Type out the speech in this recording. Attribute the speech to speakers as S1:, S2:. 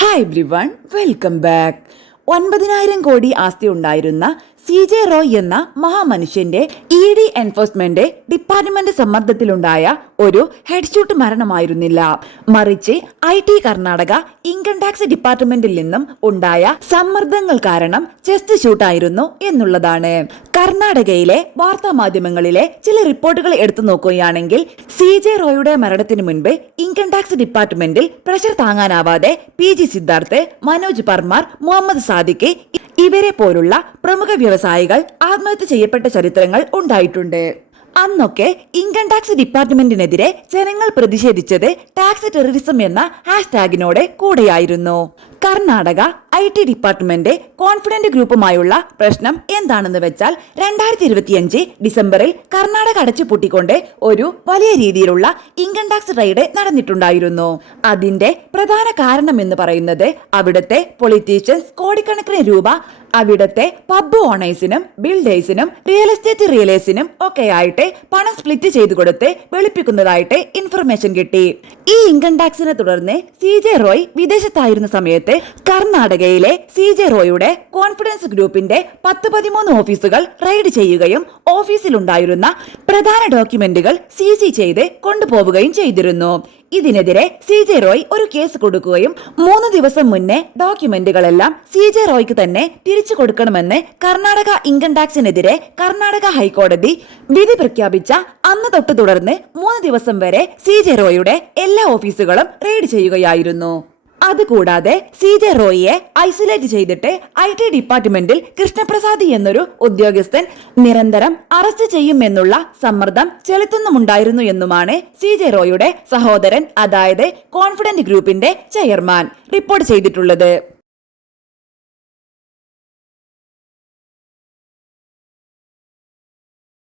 S1: Hi everyone welcome back ഒൻപതിനായിരം കോടി ആസ്തി ഉണ്ടായിരുന്ന സി ജെ റോയ് എന്ന മഹാമനുഷ്യന്റെ ഇ ഡി എൻഫോഴ്സ്മെന്റ് ഡിപ്പാർട്ട്മെന്റ് സമ്മർദ്ദത്തിലുണ്ടായ ഒരു ഹെഡ്ഷൂട്ട് മരണമായിരുന്നില്ല. മറിച്ച് I T Karnataka income tax ഡിപ്പാർട്ട്മെന്റിൽ നിന്നും ഉണ്ടായ സമ്മർദ്ദങ്ങൾ കാരണം ചെസ്റ്റ് ഷൂട്ടായിരുന്നു എന്നുള്ളതാണ്. കർണാടകയിലെ വാർത്താ മാധ്യമങ്ങളിലെ ചില റിപ്പോർട്ടുകൾ എടുത്തു നോക്കുകയാണെങ്കിൽ സി ജെ റോയുടെ മരണത്തിന് മുൻപ് ഇൻകം ടാക്സ് ഡിപ്പാർട്ട്മെന്റിൽ പ്രഷർ താങ്ങാനാവാതെ പി ജി സിദ്ധാർത്ഥ് മനോജ് പർമാർ മുഹമ്മദ് സാദിഖ് ഇവരെ പോലുള്ള പ്രമുഖ വ്യവസായികൾ ആത്മഹത്യ ചെയ്യപ്പെട്ട ചരിത്രങ്ങൾ ഉണ്ടായിട്ടുണ്ട്. അന്നൊക്കെ ഇൻകം ടാക്സ് ഡിപ്പാർട്ട്മെന്റിനെതിരെ ജനങ്ങൾ പ്രതിഷേധിച്ചത് ടാക്സ് ടെററിസം എന്ന ഹാഷ്ടാഗിനോടെ കൂടെയായിരുന്നു. Karnataka I T department confident ഗ്രൂപ്പുമായുള്ള പ്രശ്നം എന്താണെന്ന് വെച്ചാൽ രണ്ടായിരത്തി ഇരുപത്തിയഞ്ച് ഡിസംബറിൽ കർണാടക അടച്ചു പൂട്ടിക്കൊണ്ട് ഒരു വലിയ രീതിയിലുള്ള ഇൻകം ടാക്സ് റൈഡ് നടന്നിട്ടുണ്ടായിരുന്നു. അതിന്റെ പ്രധാന കാരണം എന്ന് പറയുന്നത് അവിടുത്തെ പൊളിറ്റീഷ്യൻസ് കോടിക്കണക്കിന് രൂപ അവിടുത്തെ പബ് ഓണേഴ്സിനും ബിൽഡേഴ്സിനും റിയൽ എസ്റ്റേറ്റ് റിയലേഴ്സിനും ഒക്കെയായിട്ട് പണം സ്പ്ലിറ്റ് ചെയ്തു കൊടുത്ത് വെളുപ്പിക്കുന്നതായിട്ട് ഇൻഫർമേഷൻ കിട്ടി. ഈ ഇൻകം ടാക്സിനെ തുടർന്ന് സി ജെ റോയ് വിദേശത്തായിരുന്ന സമയത്ത് കർണാടകയിലെ സി ജെ റോയുടെ കോൺഫിഡൻസ് ഗ്രൂപ്പിന്റെ പത്ത് പതിമൂന്ന് ഓഫീസുകൾ റെയ്ഡ് ചെയ്യുകയും ഓഫീസിലുണ്ടായിരുന്ന പ്രധാന ഡോക്യുമെന്റുകൾ സീസി ചെയ്ത് കൊണ്ടുപോവുകയും ചെയ്തിരുന്നു. ഇതിനെതിരെ സി ജെ റോയ് ഒരു കേസ് കൊടുക്കുകയും മൂന്ന് ദിവസം മുന്നേ ഡോക്യുമെന്റുകളെല്ലാം സി ജെ റോയ്ക്ക് തന്നെ തിരിച്ചു കൊടുക്കണമെന്ന് കർണാടക ഇൻകം ടാക്സിനെതിരെ കർണാടക ഹൈക്കോടതി വിധി പ്രഖ്യാപിച്ച അന്ന് തൊട്ട് തുടർന്ന് മൂന്ന് ദിവസം വരെ സി ജെ റോയുടെ എല്ലാ ഓഫീസുകളും റെയ്ഡ് ചെയ്യുകയായിരുന്നു. അതുകൂടാതെ സി ജെ റോയിയെ ഐസൊലേറ്റ് ചെയ്തിട്ട് ഐ ടി ഡിപ്പാർട്ട്മെന്റിൽ കൃഷ്ണപ്രസാദി എന്നൊരു ഉദ്യോഗസ്ഥൻ നിരന്തരം അറസ്റ്റ് ചെയ്യുമെന്നുള്ള സമ്മർദ്ദം ചെലുത്തുന്നുമുണ്ടായിരുന്നു എന്നുമാണ് സി ജെ റോയുടെ സഹോദരൻ അതായത് കോൺഫിഡന്റ് ഗ്രൂപ്പിന്റെ ചെയർമാൻ റിപ്പോർട്ട് ചെയ്തിട്ടുള്ളത്.